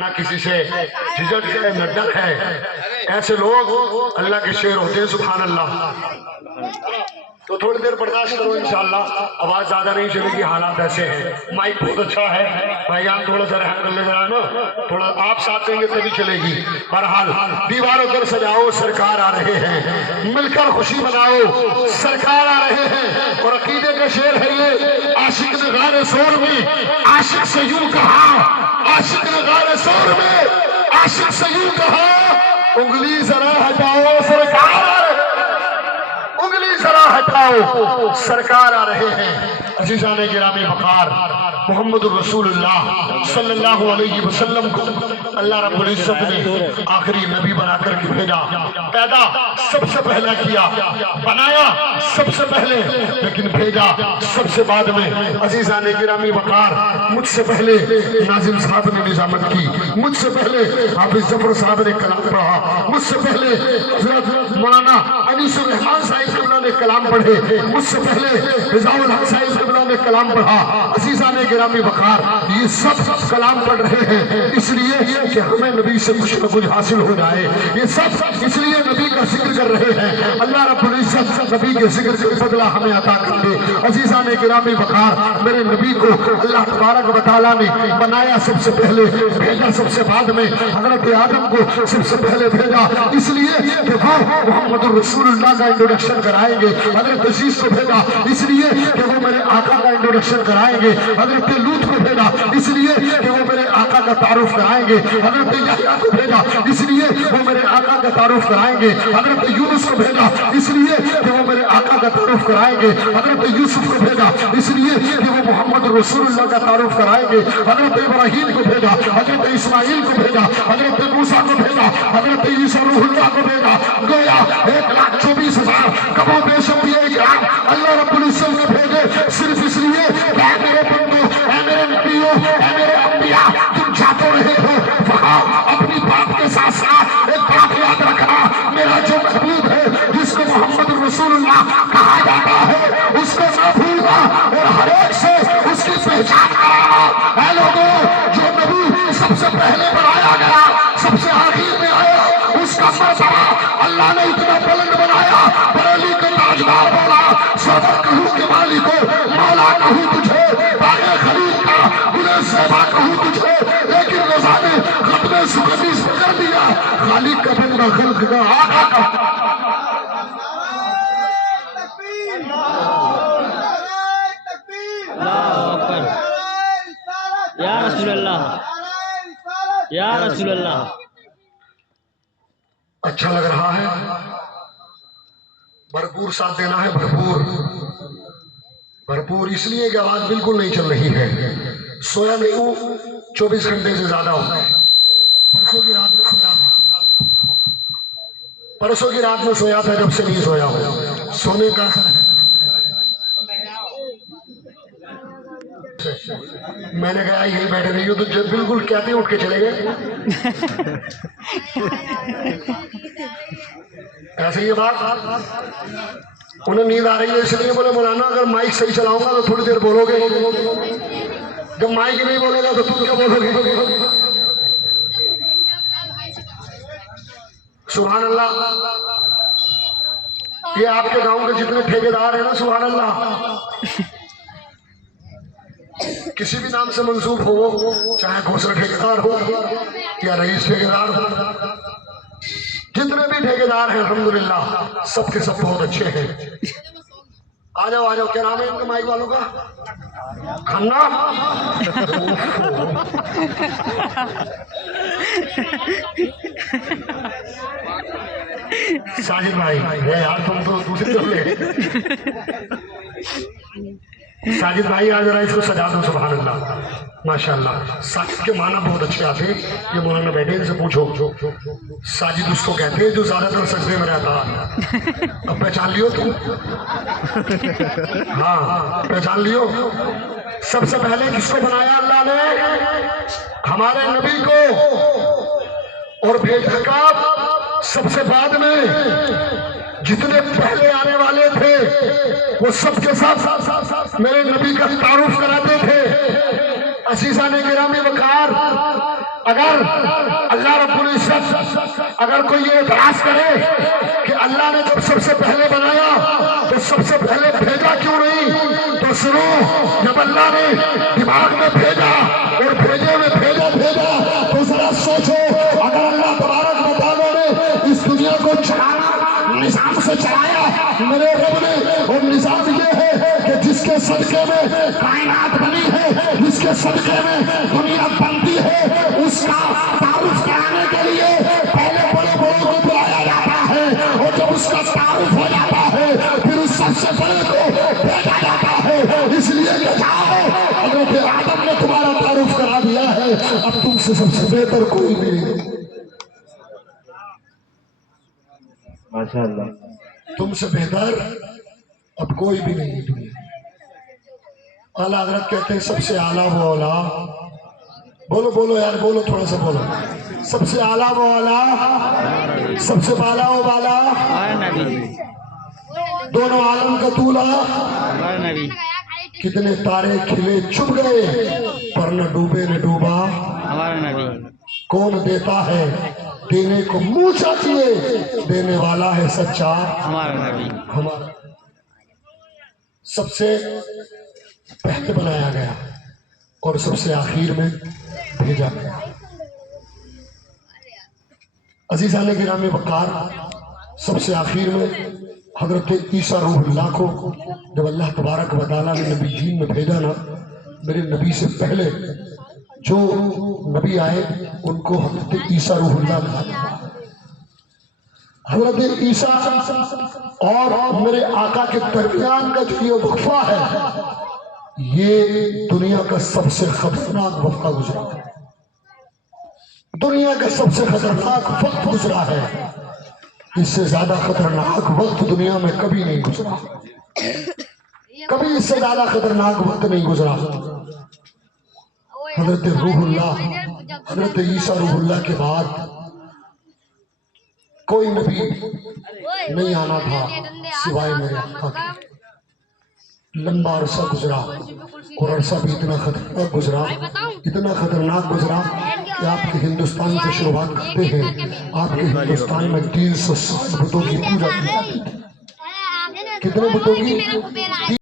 نہ کسی سے جھجک ہے نہ ڈر ہے. ایسے لوگ اللہ کے شعر ہوتے ہیں. سبحان اللہ. تو تھوڑی دیر برداشت کرو انشاءاللہ. آواز زیادہ نہیں چلے گی, حالات ایسے ہیں. مائک بہت اچھا ہے بھائی جان, تھوڑا سا رحم کر لے ذرا نا, تھوڑا آپ ساتھ دیں گے تبھی چلے گی. بہرحال دیواروں پر سجاؤ, سرکار آ رہے ہیں. مل کر خوشی مناؤ, سرکار آ رہے ہیں. اور عقیدے کا شعر ہے یہ. عاشق نے غار سور میں عاشق سے یوں کہا, عاشق نے غار سور میں عاشق سے یوں کہا, انگلی ذرا ہٹاؤ سرکار, انگلی ذرا ہٹاؤ سرکار آ رہے ہیں. عزیزان گرامی وقار, محمد الرسول اللہ صلی اللہ علیہ وسلم کو اللہ رب العزت نے آخری نبی بنا کر کے بھیجا. پیدا سب سے پہلے کیا, بنایا سب سے پہلے, لیکن بھیجا سب سے بعد میں. عزیزان گرامی وقار, مجھ سے پہلے ناظم صاحب نے نظامت کی, مجھ سے پہلے حافظ ظفر صاحب نے کلام پڑھا, مجھ سے پہلے حضرت مولانا انیس الرحمان صاحب قبلہ نے کلام پڑھے, مجھ سے پہلے رضا الحق صاحب قبلہ نے کلام پڑھا. عزیزان گرامی وقار, یہ سب کلام پڑھ رہے ہیں اس لیے کہ ہمیں نبی سے کچھ نہ کچھ حاصل ہو جائے. یہ سب اس لیے نبی کا ذکر کر رہے ہیں. اللہ رب العزت نبی کے ذکر سے بدلہ ہمیں عطا کر دے. عزیزان گرامی وقار, میرے نبی کو اللہ تبارک و تعالیٰ نے بنایا سب سے پہلے, بھیجا سب سے بعد میں. حضرت آدم کو سب سے پہلے بھیجا اس لیے کہ وہ محمد الرسول اللہ کا انٹروڈکشن کرائیں گے. حضرت عزیز کو بھیجا اس لیے کہ وہ میرے آقا کا انٹروڈکشن کرائیں گے. حضرت لوط کو بھیجا اس لیے کہ وہ میرے آقا کا تعارف کرائیں گے. حضرت یحییٰ کو بھیجا اس لیے وہ میرے آقا کا تعارف کرائیں گے. حضرت یونس کو بھیجا اس لیے کہ وہ میرے آقا کا تعارف کرائیں گے. حضرت یوسف کو بھیجا اس لیے کہ وہ محمد رسول اللہ کا تعارف کرائیں گے. حضرت ابراہیم کو بھیجا, حضرت اسماعیل کو بھیجا, حضرت موسیٰ کو بھیجا, حضرت عیسیٰ روح اللہ کو بھیجا. گویا 1,24,000 کم و بیش انبیاء کرام اللہ رب العزت نے بھیجے صرف اس لیے کہ اے میرے بندو, اے میرے نبیوں, اے میرے انبیاء, تم جاتے رہے ہو وہاں اپنی بات کے ساتھ ساتھ ایک بات یاد رکھنا, میرا جو محبوب ہے جس کو محمد رسول اللہ کہا جاتا ہے اس کو نہ بھولنا اور ہر ایک سے اس کی پہچان کرانا. اے لوگوں, جو نبی سب سے پہلے بنایا گیا سب سے آخر میں آیا, اس کا مرتبہ اللہ نے اتنا بلند بنایا. بریلی کے تاجدار بولا, صدر کہوں کے مالک کو, مولا کہوں تجھے, باغ خلید کا گلے زیبا کہوں تجھے, لیکن رضا نے ختم سکندیس کر دیا خالق کا بندہ خلق کا آقا کا. یا رسول اللہ, یا رسول اللہ. اچھا لگ رہا ہے, بھرپور ساتھ دینا ہے, بھرپور بھرپور. اس لیے کہ آواز بالکل نہیں چل رہی ہے. سویا نہیں ہوں, 24 گھنٹے سے زیادہ ہو گئے. پرسوں کی رات میں سویا تھا, پرسوں کی رات میں سویا تھا, جب سے نہیں سویا ہوں. سونے کا میں نے کہا یہی بیٹھے رہی ہو تو بالکل کہتے اٹھ کے چلے گئے. ایسے یہ بات, انہیں نیند آ رہی ہے اس لیے بولے مولانا اگر مائک صحیح چلاؤں گا تو تھوڑی دیر بولو گے, جب مائک نہیں بولے گا تو تم کیا بولو گے. سبحان اللہ. یہ آپ کے گاؤں کے جتنے ٹھیکیدار ہیں نا, سبحان اللہ, کسی بھی نام سے منسوب ہو, چاہے گھوسر ٹھیکیدار ہو یا رئیس ٹھیکیدار ہو, جتنے بھی ٹھیکیدار ہیں الحمدللہ سب کے سب بہت اچھے ہیں. آ جاؤ آ جاؤ, کیا نام ہے ان کے مائک والوں کا؟ کھنا. ساجد بھائی یار تم تو دوسری طرف لے. ساجد بھائی آ ذرا اس کو سجا دو. سبحان اللہ, ماشاءاللہ. ساجد کے معنی بہت اچھے آتے ہیں. یہ مولانا بیٹھے ان سے پوچھو, ساجد اس کو کہتے ہیں جو زیادہ تر سجدے میں رہتا. اب پہچان لیو تم؟ ہاں پہچان لیو. سب سے پہلے کس کو بنایا اللہ نے؟ ہمارے نبی کو. اور بھیجا کا سب سے بعد میں. جتنے پہلے آنے والے تھے وہ سب کے ساتھ میرے نبی کا تعارف کراتے تھے. عزیزان گرامی وقار, اگر اللہ رب العزت اگر کوئی یہ اعتراض کرے کہ اللہ نے جب سب سے پہلے بنایا تو سب سے پہلے بھیجا کیوں نہیں، تو سنو، جب اللہ نے دماغ میں بھیجا اور بھیجے میں بھیجا تو ذرا سوچو، اگر اللہ تبارک و تعالیٰ نے اس دنیا کو چلانا نظام سے چلایا میرے رب نے، اور نظام یہ ہے کہ جس کے صدقے میں کائنات بنی ہے، جس کے صدقے میں دنیا بنتی ہے، اس کا تعارف کرانے کے لیے پہلے بڑے بڑوں کو بلایا جاتا ہے، اور جب اس کا تعارف ہو جاتا ہے پھر اس سب سے بڑے کو بھیجا جاتا ہے۔ اس لیے کہ جاؤ، حضرت آدم نے تمہارا تعارف کرا دیا ہے، اب تم سے سب سے بہتر کوئی بھی نہیں، ماشاءاللہ، تم سے بہتر اب کوئی بھی نہیں دنیا۔ اعلیٰ حضرت کہتے ہیں سب سے اعلیٰ وہ اولا، بولو بولو یار، بولو تھوڑا سا بولو، سب سے اعلیٰ وہ اولا، سب سے بالا وہ بالا، ہمارے نبی، دونوں عالم کا طولا، ہمارے نبی، کتنے تارے کھلے چھپ گئے پر نہ ڈوبے نہ ڈوبا، ہمارے نبی، کون دیتا ہے دینے کو منہ چاہیے، دینے والا ہے سچا ہمارے نبی، ہمارا۔ سب سے پہلے بنایا گیا اور سب سے آخر میں بھیجا گیا۔ عزیزان گرامی وقار، سب سے آخر میں حضرت عیسیٰ روح اللہ کو جب اللہ تبارک و تعالیٰ نے نبی جین میں بھیجا نا، میرے نبی سے پہلے جو نبی آئے ان کو حضرت عیسیٰ روح اللہ کہا۔ حضرت عیسیٰ اور میرے آقا کے درمیان کا جو یہ وقفہ ہے، یہ دنیا کا سب سے خطرناک وقفہ گزرا ہے، دنیا کا سب سے خطرناک وقت گزرا ہے، اس سے زیادہ خطرناک وقت دنیا میں کبھی نہیں گزرا، کبھی اس سے زیادہ خطرناک وقت نہیں گزرا۔ حضرت روح اللہ، حضرت عیسیٰ روح اللہ کے بعد کوئی نبی نہیں آنا تھا سوائے میرے آقا کے۔ لمبا عرصہ گزرا اور عرصہ بھی اتنا خطرناک گزرا، اتنا خطرناک گزرا کہ آپ کے ہندوستان سے شروعات کرتے ہیں، آپ کے ہندوستان میں 360 بتوں کی پوجا کی جاتی تھی۔ کتنے بتوں کی؟